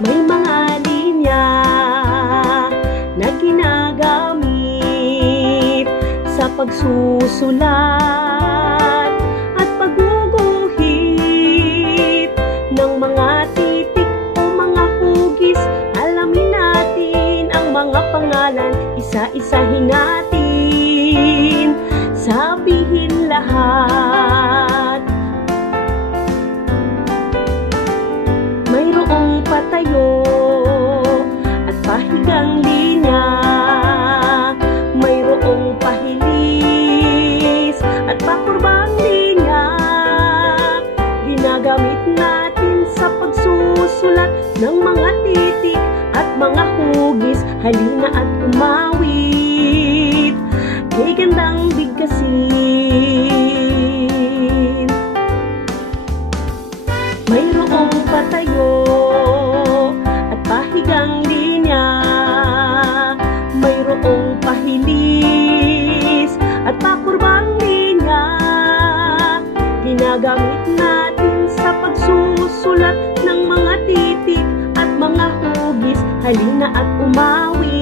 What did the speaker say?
May mga linya na ginagamit sa pagsusulat at pagguguhit ng mga titik o mga hugis. Alamin natin ang mga pangalan, isa-isahin natin, sabihin lahat. Mayroong patayo at pahigang linya, mayroong pahilis at pakurbang linya. Ginagamit natin sa pagsusulat ng mga titik at mga hugis. Halina at umawit, kay gandang bigkasin. Mayroong patayo at pahigang linya, mayroong pahilis at pakurbang linya. Ginagamit natin sa pagsusulat ng mga titik at mga hugis. Halina at umawit,